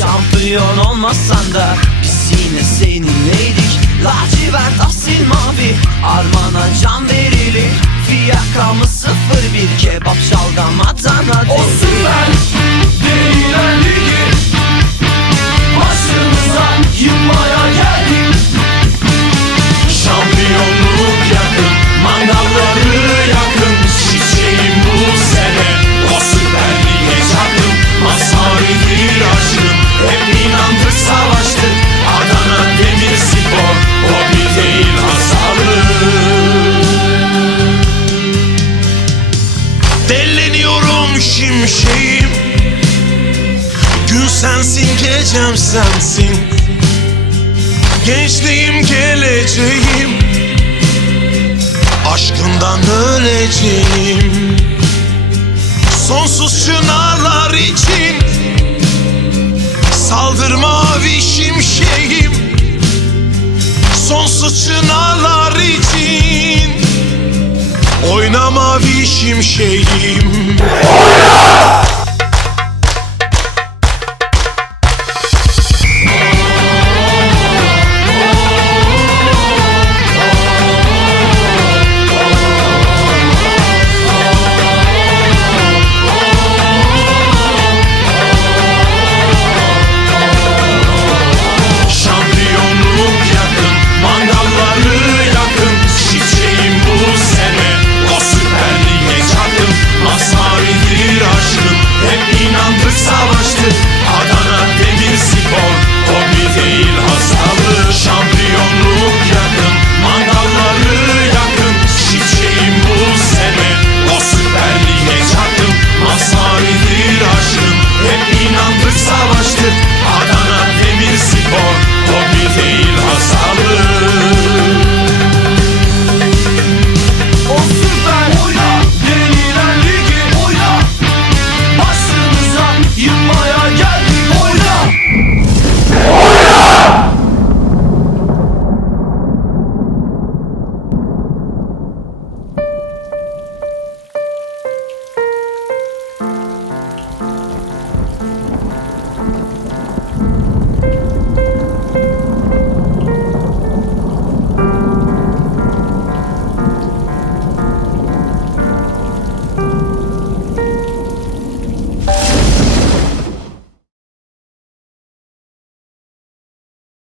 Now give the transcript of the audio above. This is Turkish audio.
Şampiyon olmasan da Biz yine seninleydik. Lacivert asil mavi Armana can Delleniyorum şimşeğim. Gün sensin gecem sensin. Gençliğim geleceğim. Aşkından öleceğim şimşeğim